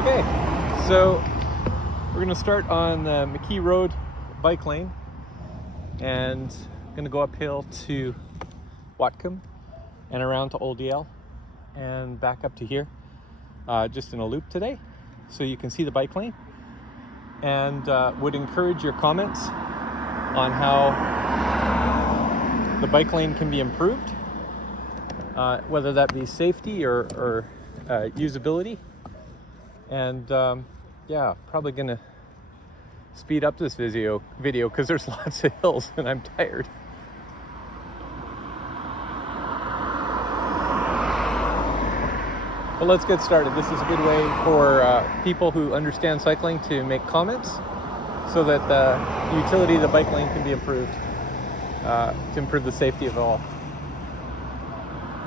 Okay, so we're going to start on the McKee Road bike lane and going to go uphill to Whatcom and around to Old Yale and back up to here, just in a loop today, so you can see the bike lane, and would encourage your comments on how the bike lane can be improved, whether that be safety or usability. And yeah, probably gonna speed up this video because there's lots of hills and I'm tired. But let's get started. This is a good way for people who understand cycling to make comments so that the utility of the bike lane can be improved, to improve the safety of it all.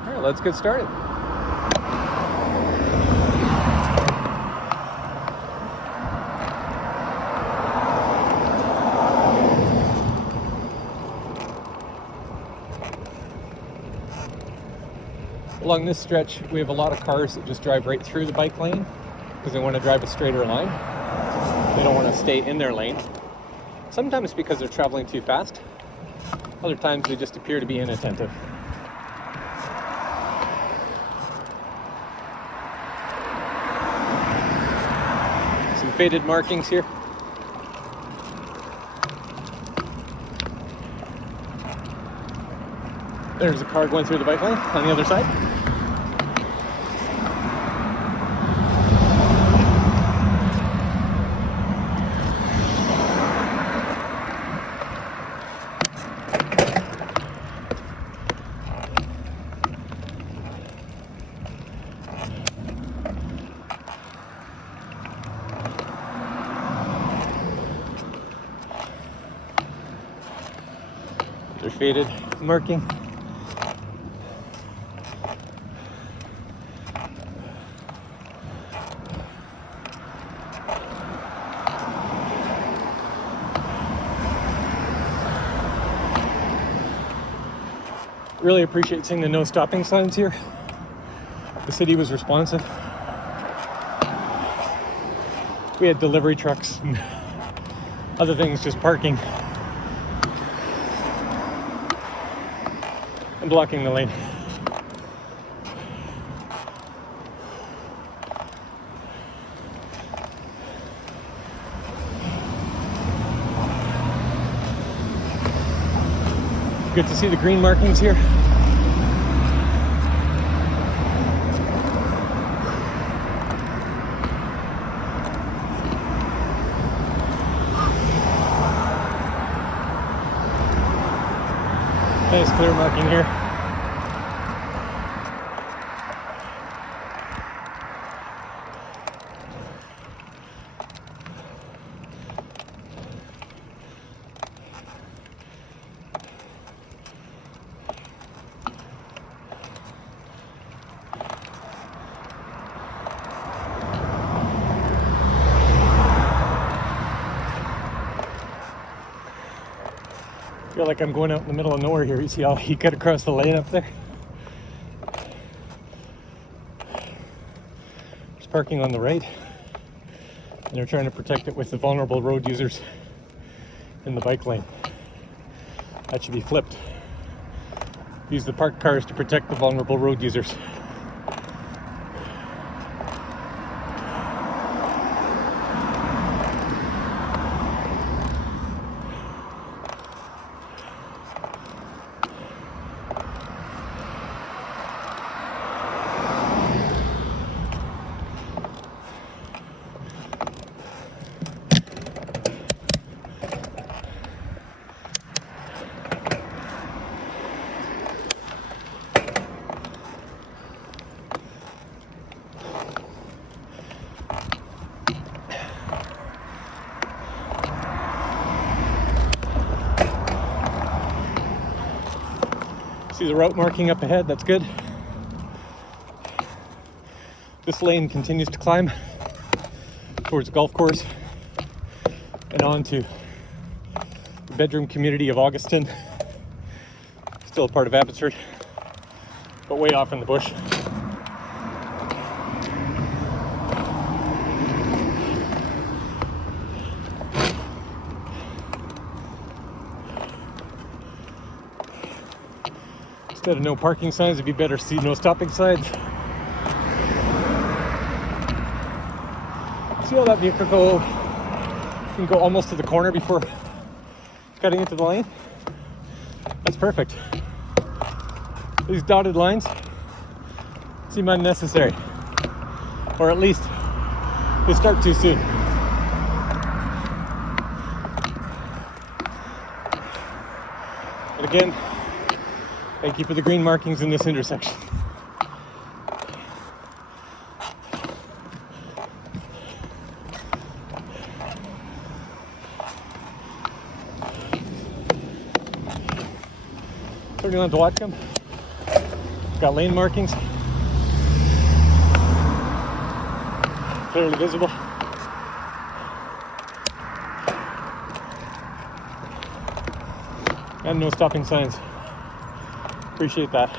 All right, let's get started. Along this stretch, we have a lot of cars that just drive right through the bike lane because they want to drive a straighter line. They don't want to stay in their lane. Sometimes because they're traveling too fast. Other times they just appear to be inattentive. Some faded markings here. There's a car going through the bike lane on the other side. They're faded marking. Really appreciate seeing the no stopping signs here. The city was responsive. We had delivery trucks and other things just parking and blocking the lane. Good to see the green markings here. Nice clear marking here. I feel like I'm going out in the middle of nowhere here. You see how he cut across the lane up there? There's parking on the right, and they're trying to protect it with the vulnerable road users in the bike lane. That should be flipped. Use the parked cars to protect the vulnerable road users. See the route marking up ahead, that's good. This lane continues to climb towards the golf course and on to the bedroom community of Augustin. Still a part of Abbotsford, but way off in the bush. Instead of no parking signs, it'd be better to see no stopping signs. See how that vehicle can go almost to the corner before cutting into the lane? That's perfect. These dotted lines seem unnecessary, or at least they start too soon. But again, thank you for the green markings in this intersection. Turning on to Whatcom. Got lane markings. Clearly visible. And no stopping signs. Appreciate that.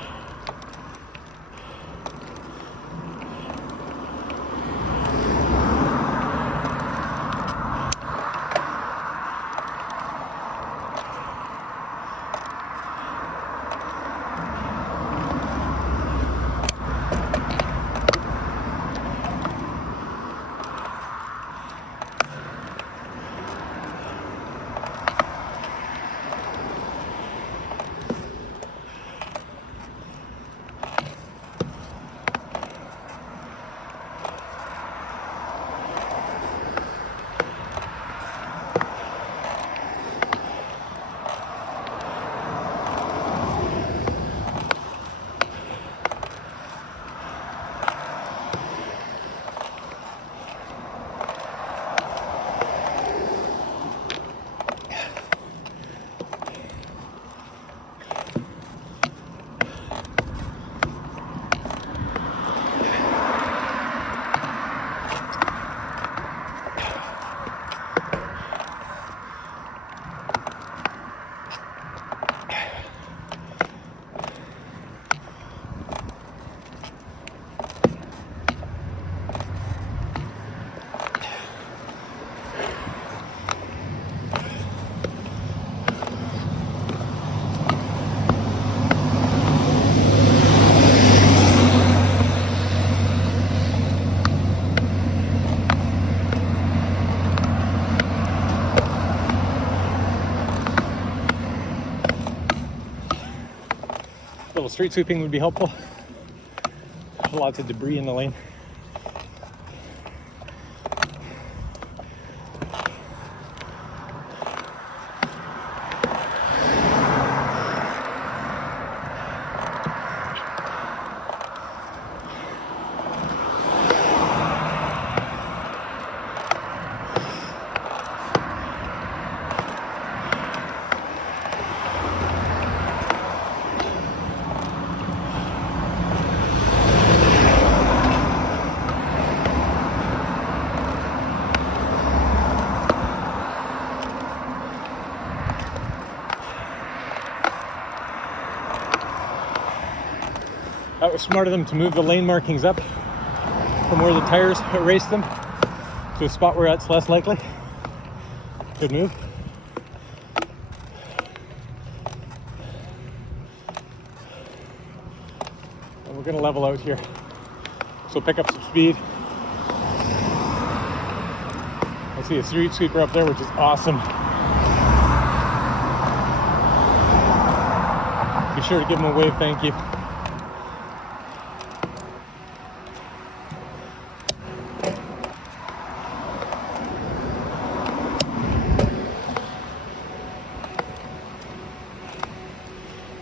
A little street sweeping would be helpful. Lots of debris in the lane. That was smart of them to move the lane markings up from where the tires erased them to a spot where that's less likely. Good move. And we're going to level out here. So pick up some speed. I see a street sweeper up there, which is awesome. Be sure to give him a wave, thank you.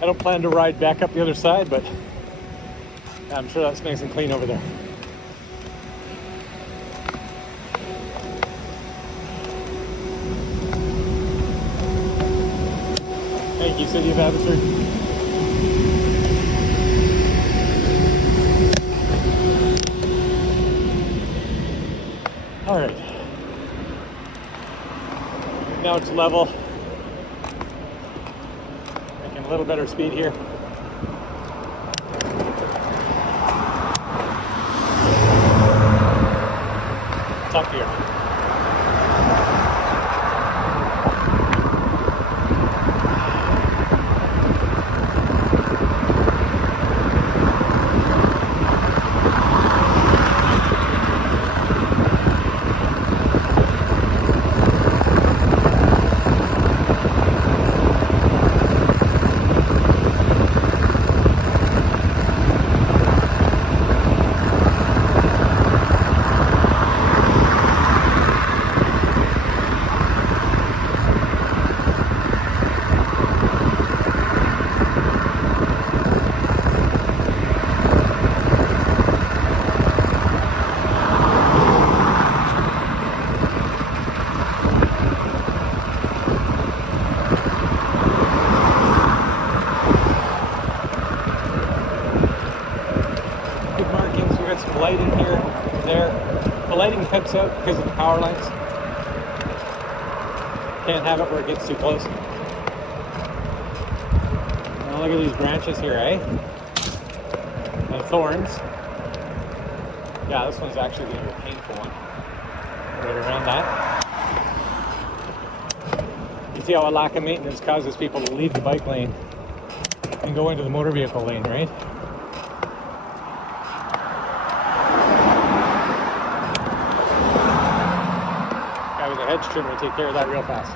I don't plan to ride back up the other side, but I'm sure that's nice and clean over there. Thank you, City of Abbotsford. All right. Now it's level. Making a little better speed here. Top gear. The lighting cuts out because of the power lines. Can't have it where it gets too close. Now look at these branches here, eh? And thorns. Yeah, this one's actually going to be a painful one. Right around that. You see how a lack of maintenance causes people to leave the bike lane and go into the motor vehicle lane, right? Guy with the hedge trimmer will take care of that real fast.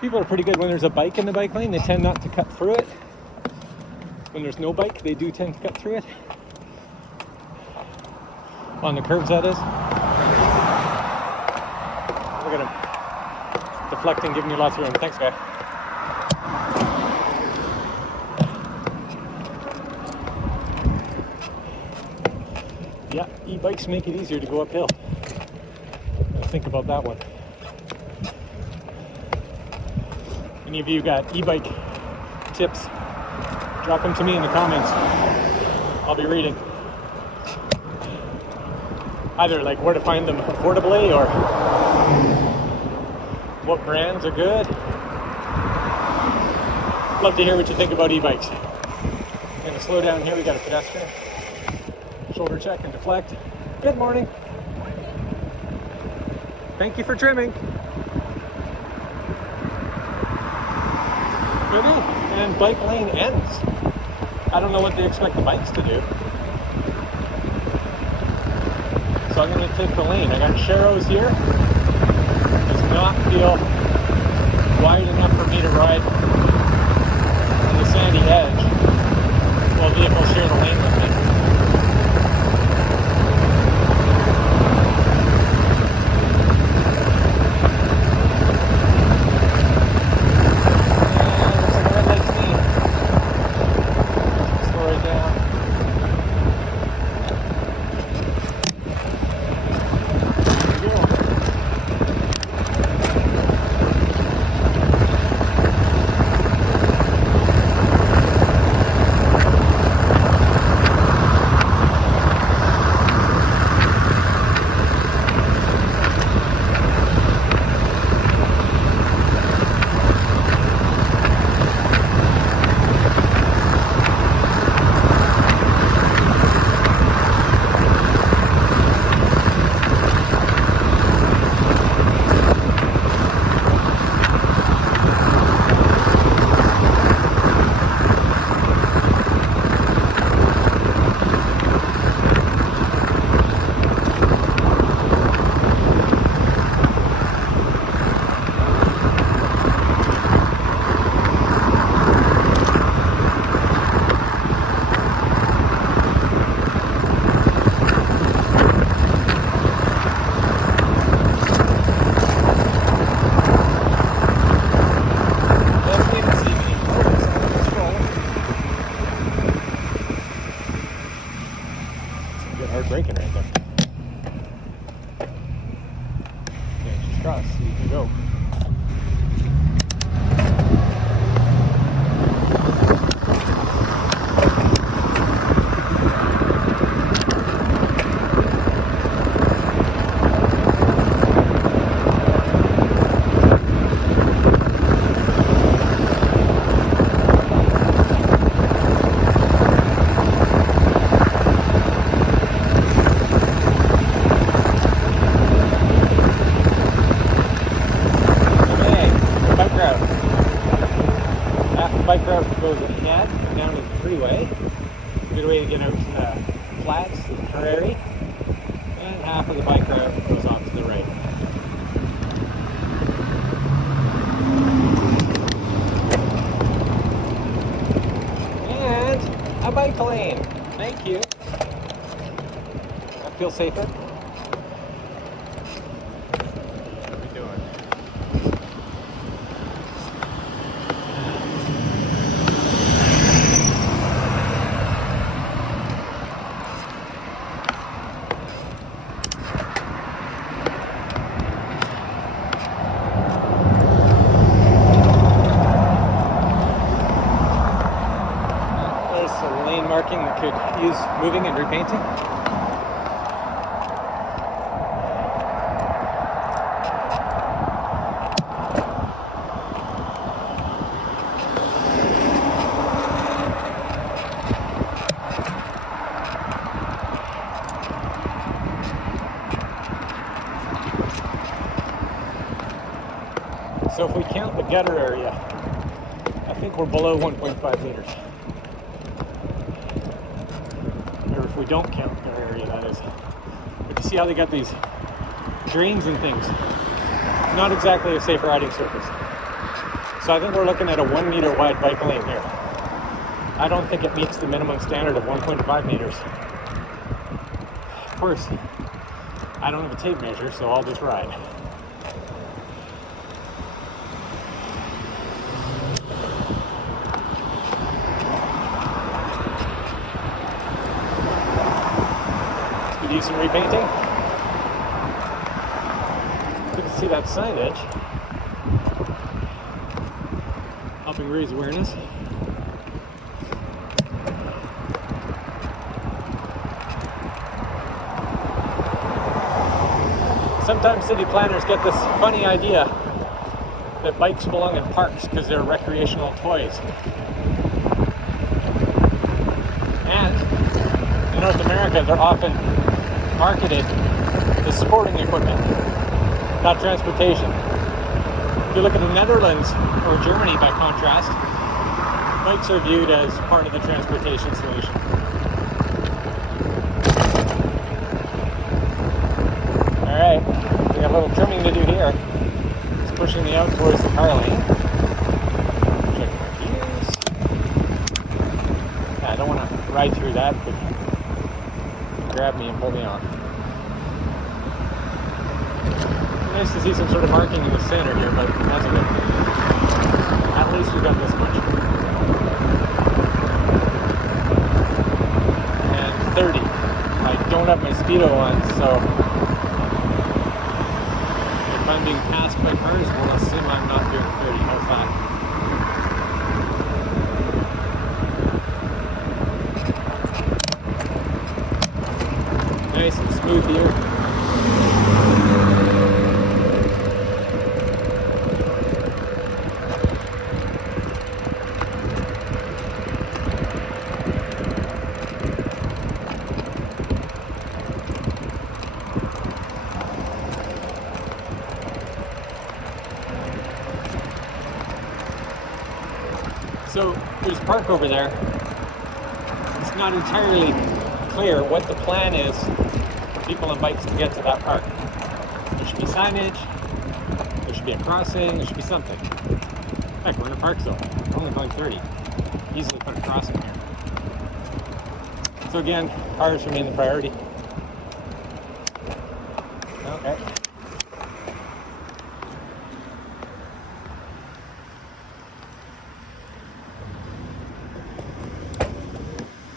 People are pretty good when there's a bike in the bike lane. They tend not to cut through it. When there's no bike, they do tend to cut through it. On the curves, that is. Look at him. Deflecting, giving you lots of room. Thanks, guy. Yeah, e-bikes make it easier to go uphill. Think about that one. Any of you got e-bike tips? Drop them to me in the comments. I'll be reading. Either like where to find them affordably or what brands are good. Love to hear what you think about e-bikes. I'm gonna slow down here. We got a pedestrian. Shoulder check and deflect. Good morning. Thank you for trimming. And bike lane ends. I don't know what they expect the bikes to do. So I'm going to take the lane. I got Sharrows here. Does not feel wide enough for me to ride on the sandy edge while vehicles share the lane with me. Braking right there. Yeah, just cross so you can go. Bike route goes ahead down to the freeway. Good way to get out to the flats, the prairie, and half of the bike route goes off to the right. And a bike lane. Thank you. That feels safer. What are we doing? marking that could use moving and repainting. So if we count the gutter area, I think we're below 1.5 meters. Or if we don't count their area, that is. But you see how they got these drains and things. Not exactly a safe riding surface. So I think we're looking at a 1 meter wide bike lane here. I don't think it meets the minimum standard of 1.5 meters. Of course, I don't have a tape measure, so I'll just ride. Do some repainting. You can see that signage helping raise awareness. Sometimes city planners get this funny idea that bikes belong in parks because they're recreational toys. And in North America, they're often marketed as sporting equipment, not transportation. If you look at the Netherlands or Germany, by contrast, bikes are viewed as part of the transportation solution. Alright, we got a little trimming to do here. It's pushing me out towards the car lane. Check my gears. Yeah, I don't want to ride through that, but grab me and pull me off. Nice to see some sort of marking in the center here, but that's okay. At least we got this much. And 30. I don't have my speedo on, so if I'm being passed by cars, we'll assume I'm not doing 30. How's that? Nice and smooth here. So there's a park over there. It's not entirely clear what the plan is for people on bikes to get to that park. There should be signage, there should be a crossing, there should be something. Heck, we're in a park zone. We're only going 30. Easily put a crossing here. So again, cars remain the priority. Okay.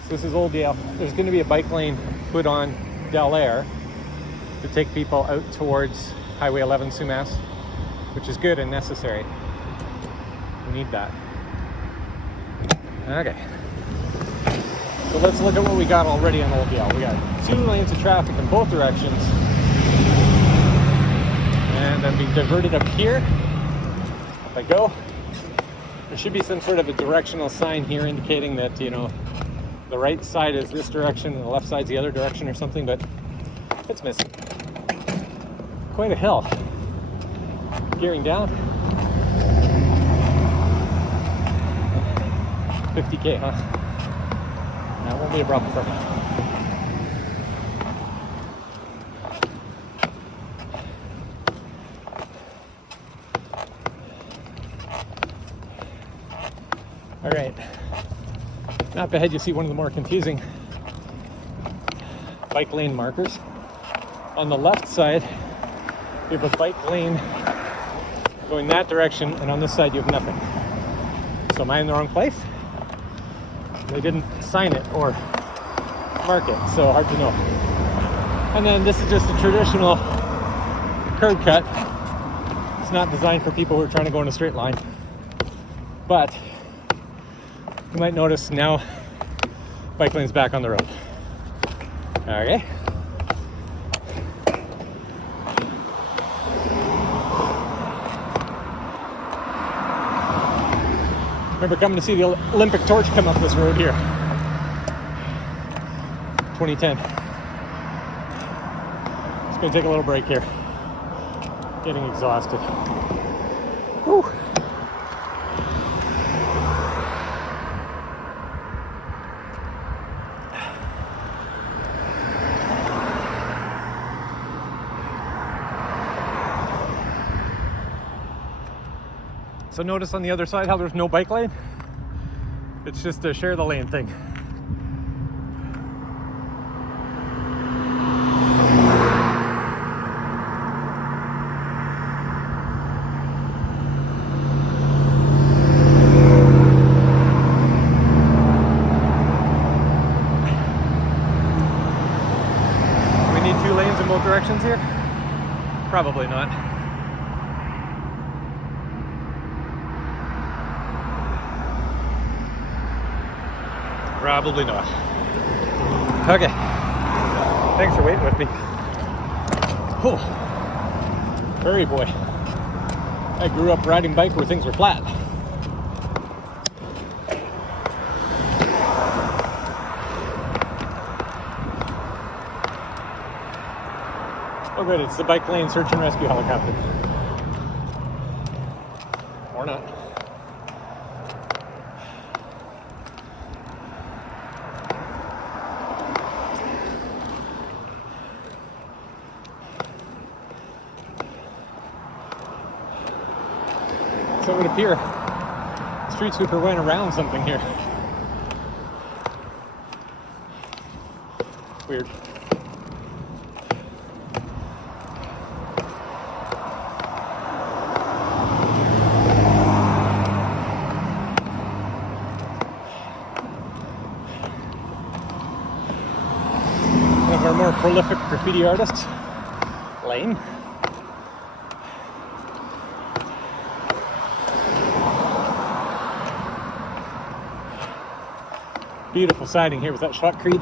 So this is Old Yale. There's going to be a bike lane put on Del Air to take people out towards Highway 11 Sumas, which is good and necessary. We need that. Okay. So let's look at what we got already on Old Yale. We got 2 lanes of traffic in both directions. And I'm being diverted up here. Up I go. There should be some sort of a directional sign here indicating that, you know, the right side is this direction and the left side's the other direction or something, but it's missing. Quite a hill. Gearing down. 50k, huh? That won't be a problem for me. All right. Up ahead, you see one of the more confusing bike lane markers. On the left side, you have a bike lane going that direction, and on this side, you have nothing. So am I in the wrong place? They didn't sign it or mark it, so hard to know. And then this is just a traditional curb cut. It's not designed for people who are trying to go in a straight line. But you might notice now bike lane's back on the road. Okay. Remember coming to see the Olympic torch come up this road here. 2010. Just gonna take a little break here. Getting exhausted. Whew. So notice on the other side how there's no bike lane? It's just a share the lane thing. We need 2 lanes in both directions here? Probably not. Probably not. Okay. Thanks for waiting with me. Oh, hurry boy. I grew up riding bike where things were flat. Oh good, it's the bike lane search and rescue helicopter. Or not. So it would appear the street sweeper went around something here. Weird. One of our more prolific graffiti artists, Lane. Beautiful siding here with that shotcrete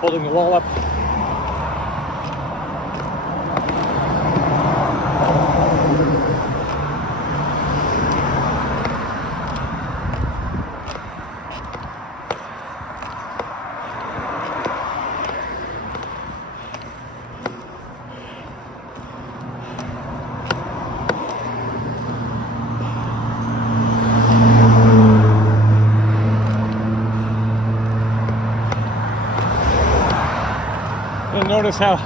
holding the wall up. And notice how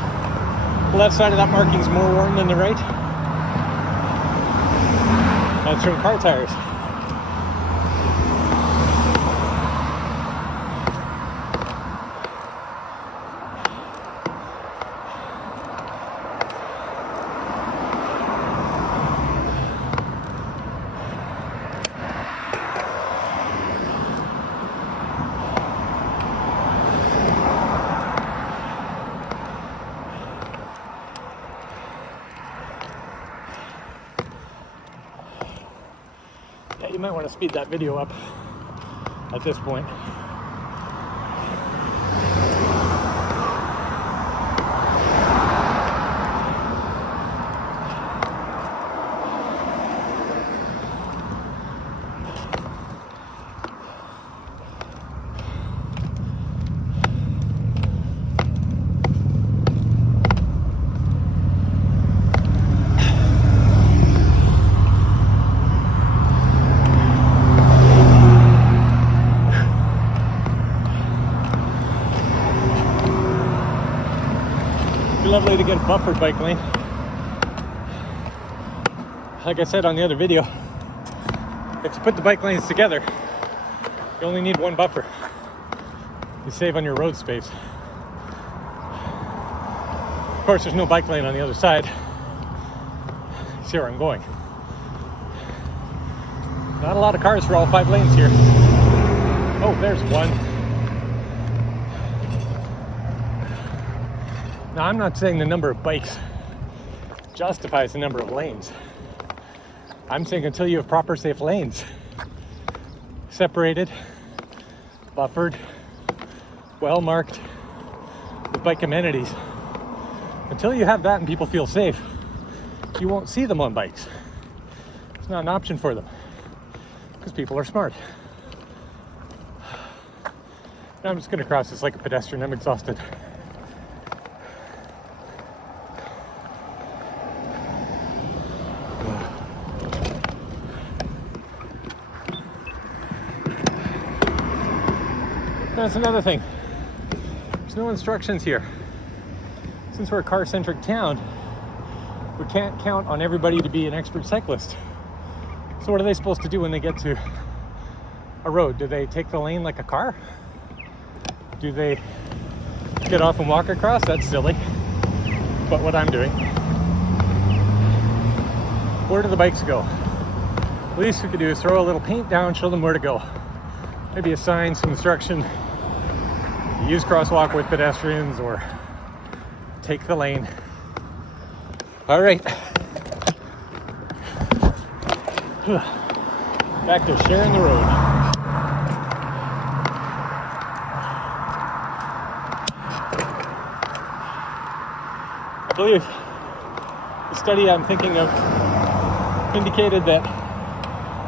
the left side of that marking is more worn than the right. That's from car tires. Yeah, you might want to speed that video up at this point. Lovely to get a buffered bike lane. Like I said on the other video, if you put the bike lanes together, you only need 1 buffer. You save on your road space. Of course, there's no bike lane on the other side. You see where I'm going. Not a lot of cars for all 5 lanes here. Oh, there's one. Now, I'm not saying the number of bikes justifies the number of lanes. I'm saying until you have proper safe lanes, separated, buffered, well marked with bike amenities. Until you have that and people feel safe, you won't see them on bikes. It's not an option for them because people are smart. Now I'm just going to cross this like a pedestrian. I'm exhausted. That's another thing. There's no instructions here. Since we're a car-centric town, we can't count on everybody to be an expert cyclist. So what are they supposed to do when they get to a road? Do they take the lane like a car? Do they get off and walk across? That's silly. But what I'm doing. Where do the bikes go? The least we could do is throw a little paint down, show them where to go. Maybe a sign, some instruction. Use crosswalk with pedestrians or take the lane. All right. Back to sharing the road. I believe the study I'm thinking of indicated that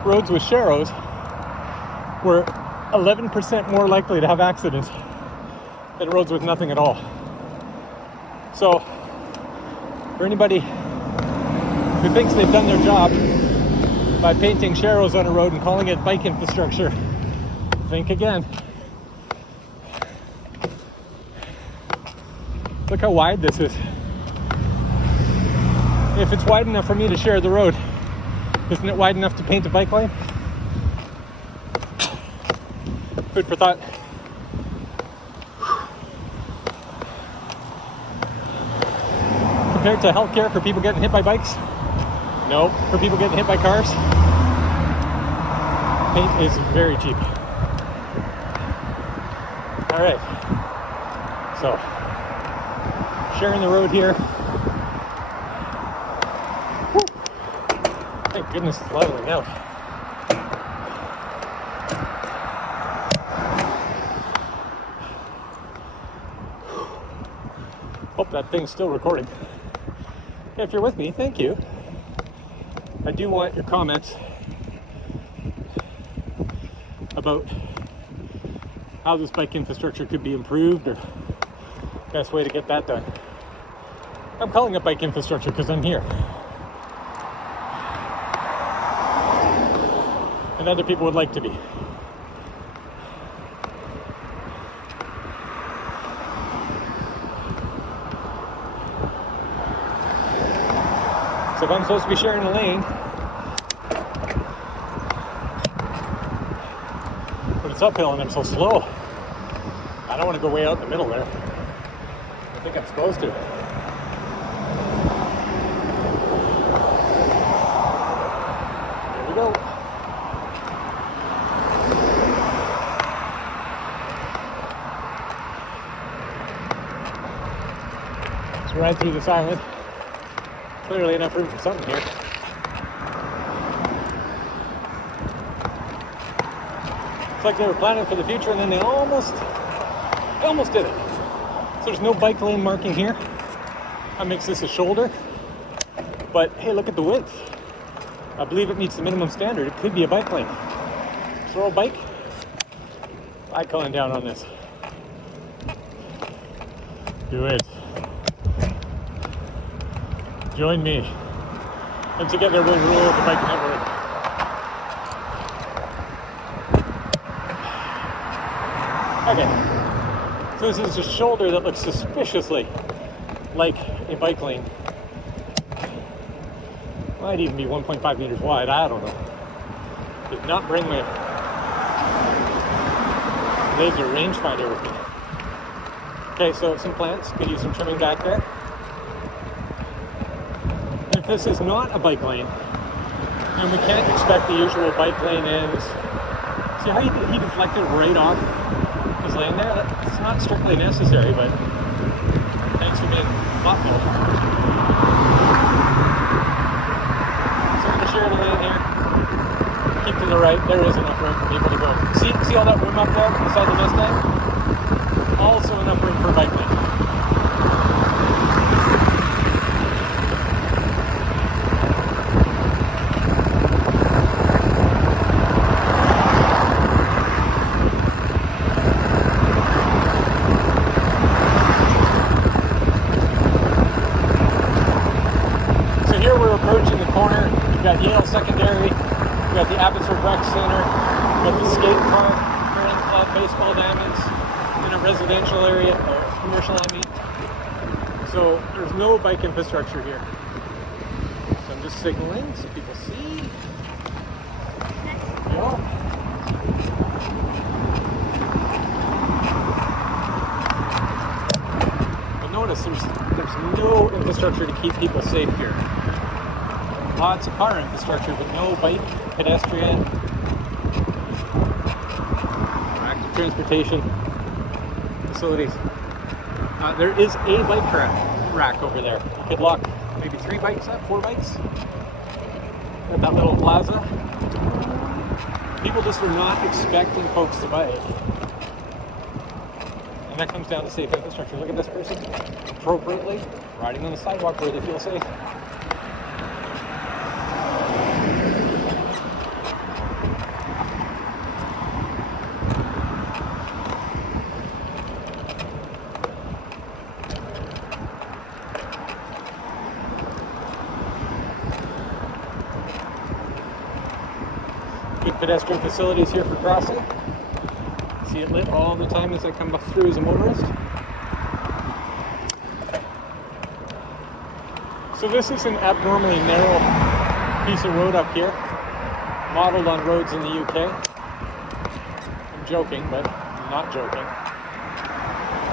roads with sharrows were 11% more likely to have accidents than roads with nothing at all. So, for anybody who thinks they've done their job by painting sharrows on a road and calling it bike infrastructure, think again. Look how wide this is. If it's wide enough for me to share the road, isn't it wide enough to paint a bike lane? Food for thought. Compared to healthcare for people getting hit by bikes? No. For people getting hit by cars? Paint is very cheap. All right. So, sharing the road here. Woo. Thank goodness it's leveling out. Hope that thing's still recording. If you're with me, thank you. I do want your comments about how this bike infrastructure could be improved or best way to get that done. I'm calling it bike infrastructure because I'm here. And other people would like to be. So if I'm supposed to be sharing a lane, but it's uphill and I'm so slow, I don't want to go way out in the middle there. I think I'm supposed to. Here we go. Let's ride through this island. Clearly enough room for something here. It's like they were planning for the future and then they almost did it. So there's no bike lane marking here. That makes this a shoulder. But hey, look at the width. I believe it meets the minimum standard. It could be a bike lane. Throw a bike. Icon down on this. Do it. Join me, and together we'll rule the bike network. Okay, so this is a shoulder that looks suspiciously like a bike lane. Might even be 1.5 meters wide, I don't know. Did not bring my laser rangefinder with me. Okay, so some plants, could use some trimming back there. If this is not a bike lane, and we can't expect the usual bike lane ends. See how he deflected right off his lane there? That's not strictly necessary, but thanks for being thoughtful. So I'm going to share the lane here. Keep to the right. There is enough room for people to go. See all that room up there beside the Mustang? also enough room for a bike lane. So here we're approaching the corner. We've got Yale Secondary, we've got the Abbotsford Rec Center, we've got the skate park, curling club, baseball diamonds, in a residential area, or commercial I mean. So there's no bike infrastructure here. So I'm just signaling so people see. Yeah. But notice there's no infrastructure to keep people safe here. Lots of car infrastructure, but no bike, pedestrian, active transportation facilities. There is a bike rack over there. You could lock maybe 3 bikes up, 4 bikes at that little plaza. People just are not expecting folks to bike. And that comes down to safe infrastructure. Look at this person appropriately riding on the sidewalk where they feel safe. Good pedestrian facilities here for crossing. See it lit all the time as I come through as a motorist. So this is an abnormally narrow piece of road up here, modeled on roads in the UK. I'm joking, but I'm not joking.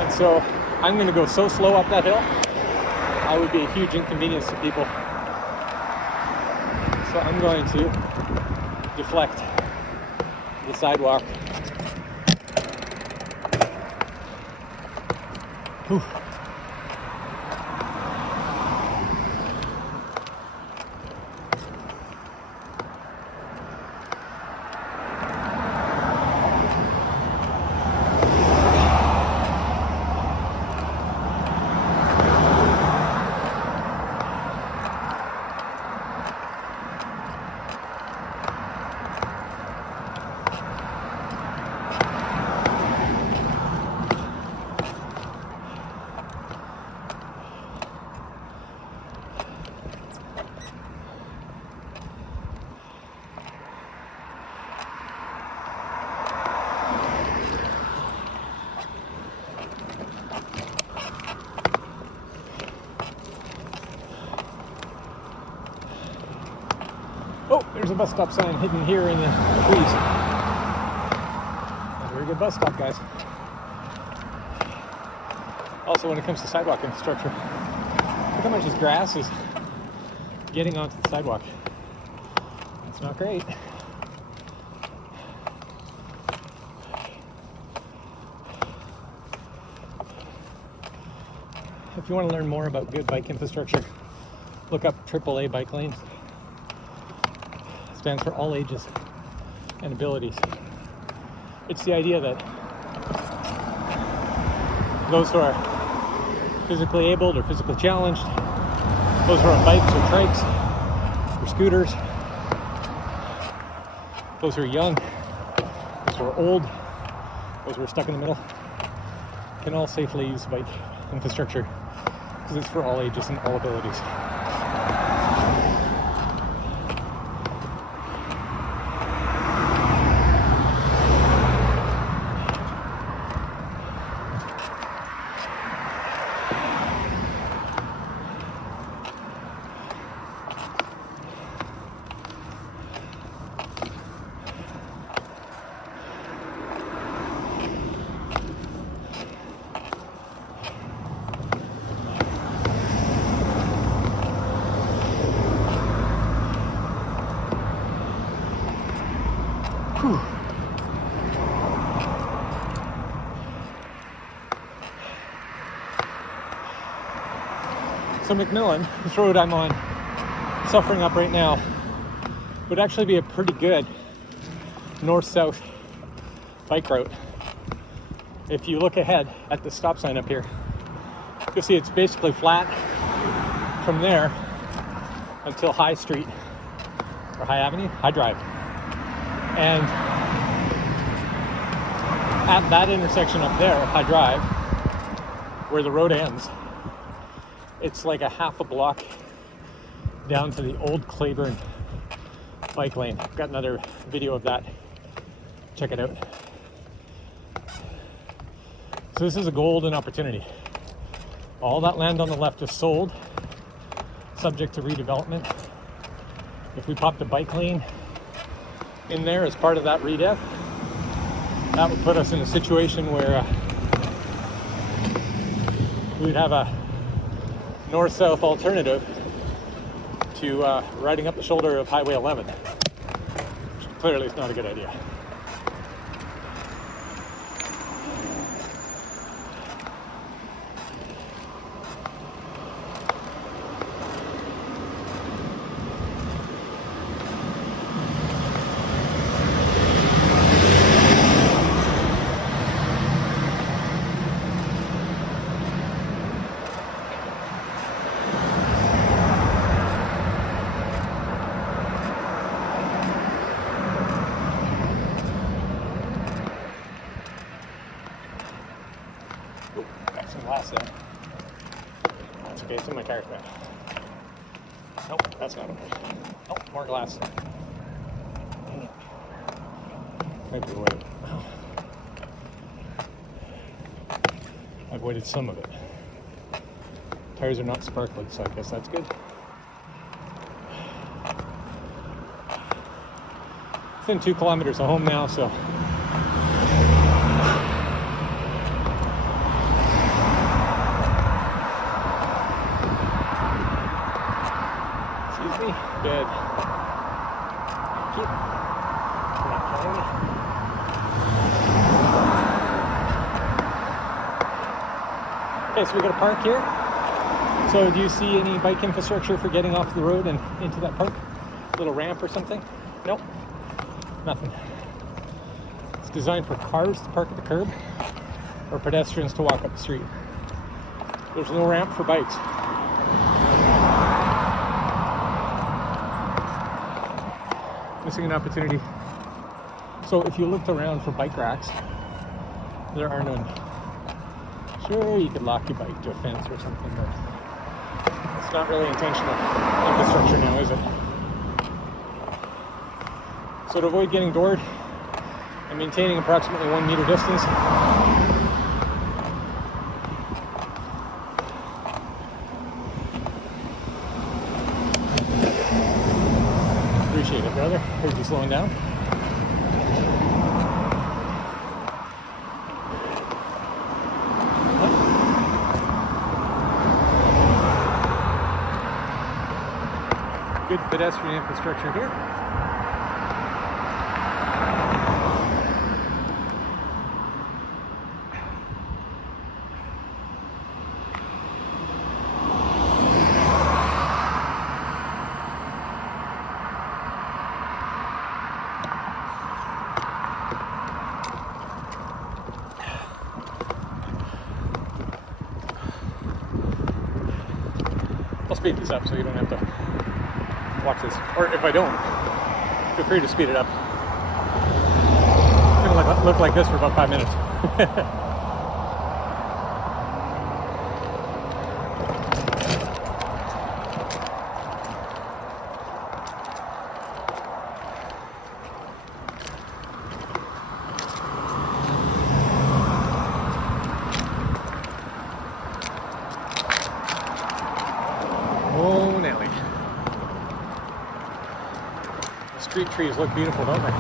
And so I'm going to go so slow up that hill, I would be a huge inconvenience to people. So I'm going to deflect the sidewalk. Whew. Oh, there's a bus stop sign hidden here in the trees. Not a very good bus stop, guys. Also, when it comes to sidewalk infrastructure, look how much this grass is getting onto the sidewalk. It's not great. If you want to learn more about good bike infrastructure, look up AAA bike lanes. It stands for all ages and abilities. It's the idea that those who are physically abled or physically challenged, those who are on bikes or trikes or scooters, those who are young, those who are old, those who are stuck in the middle, can all safely use bike infrastructure because it's for all ages and all abilities. Whew. So McMillan, this road I'm on, suffering up right now, would actually be a pretty good north-south bike route. if you look ahead at the stop sign up here, you'll see it's basically flat from there until High Street, or High Avenue, High Drive. And at that intersection up there, High Drive, where the road ends, it's like a half a block down to the old Claiborne bike lane. I've got another video of that. Check it out. So this is a golden opportunity. All that land on the left is sold, subject to redevelopment. If we popped a bike lane in there as part of that redev, that would put us in a situation where we'd have a north-south alternative to riding up the shoulder of Highway 11, which clearly is not a good idea. Got some glass there. That's okay, it's in my tires back. Nope, that's not okay. Oh, more glass. Dang it. Might be away. Oh. I avoided some of it. Tires are not sparkly, so I guess that's good. Within 2 kilometers of home now, so good. Keep. You're not killing me. Okay, so we got a park here. So do you see any bike infrastructure for getting off the road and into that park? A little ramp or something? Nope. Nothing. It's designed for cars to park at the curb or pedestrians to walk up the street. There's no ramp for bikes. Missing an opportunity. So if you looked around for bike racks, there are none. Sure, you could lock your bike to a fence or something, but it's not really intentional infrastructure now, is it? So to avoid getting doored and maintaining approximately 1 meter distance, appreciate it, brother. Heard you slowing down. Good pedestrian infrastructure here. I'll speed this up so you don't have to watch this. Or if I don't, feel free to speed it up. It's gonna look like this for about 5 minutes. Oh, Nelly. The street trees look beautiful, don't they?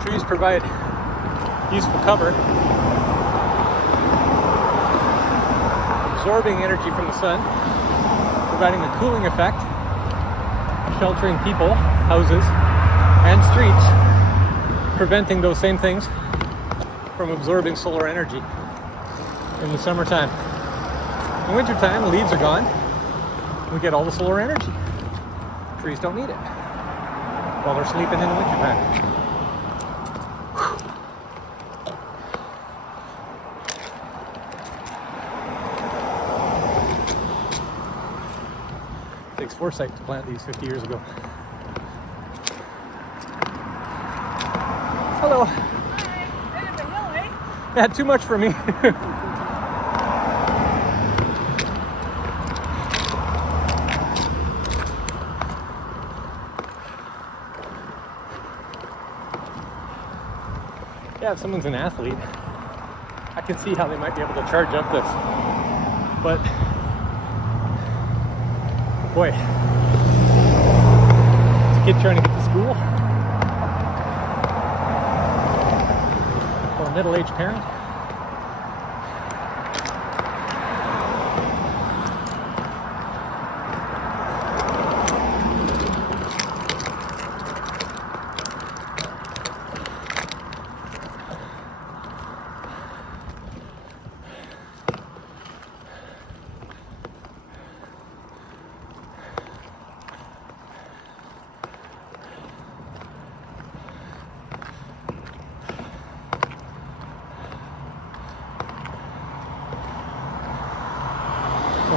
Trees provide useful cover, absorbing energy from the sun, providing a cooling effect, sheltering people, houses, and streets, preventing those same things from absorbing solar energy. in the summertime. In wintertime, the leaves are gone. We get all the solar energy. Trees don't need it while they're sleeping in the wintertime. It takes foresight to plant these 50 years ago. Hello. Hi. Bit of a hill, eh? Yeah, too much for me. Yeah, if someone's an athlete, I can see how they might be able to charge up this. But, boy, it's a kid trying to get to school, or a middle-aged parent.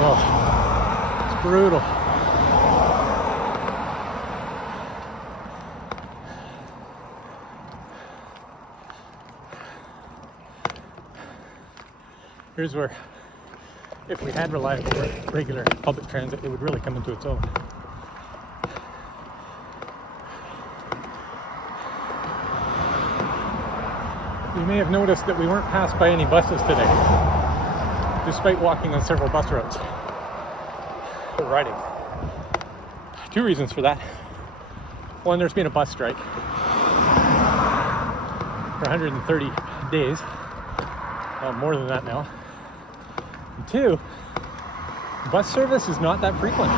Oh, it's brutal. Here's where, if we had reliable, regular public transit, it would really come into its own. You may have noticed that we weren't passed by any buses today, despite walking on several bus routes or riding. Two reasons for that. One, there's been a bus strike for 130 days, more than that now. And two, bus service is not that frequent.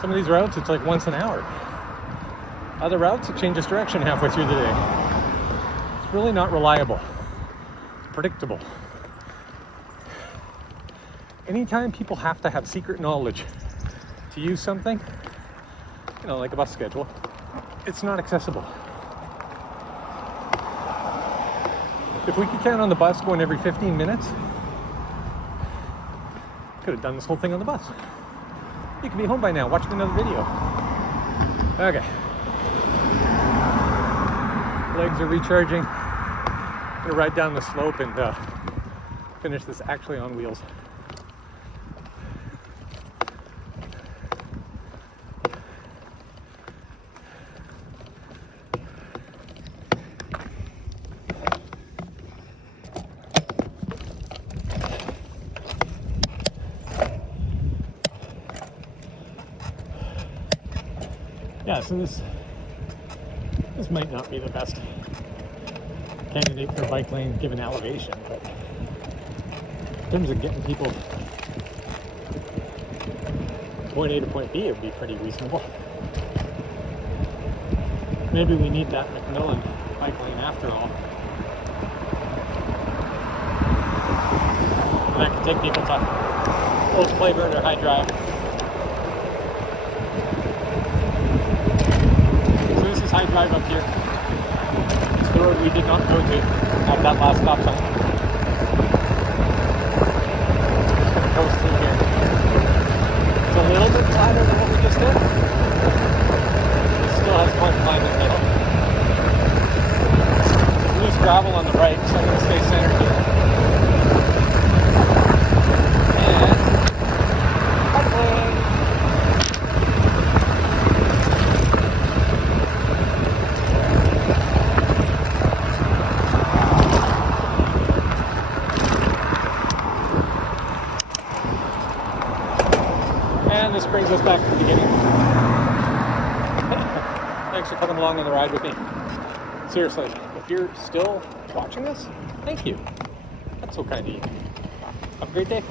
Some of these routes, it's like once an hour. Other routes, it changes direction halfway through the day. It's really not reliable. It's predictable. Anytime people have to have secret knowledge to use something, you know, like a bus schedule, it's not accessible. If we could count on the bus going every 15 minutes, could have done this whole thing on the bus. You could be home by now watching another video. Okay. Legs are recharging. I'm gonna ride down the slope and finish this actually on wheels. Yeah, so this might not be the best candidate for a bike lane given elevation, but in terms of getting people point A to point B, it would be pretty reasonable. Maybe we need that McMillan bike lane after all. And that can take people to Old Clayburn or High Drive. High Drive up here. It's the road we did not go to at that last stop sign. Just gonna coast through here. It's a little bit flatter than what we just did. It still has one line in the middle. There's loose gravel on the right, so I'm gonna stay centered here. And this brings us back to the beginning. Thanks for coming along on the ride with me. Seriously, if you're still watching this, thank you. That's so kind of you. Have a great day.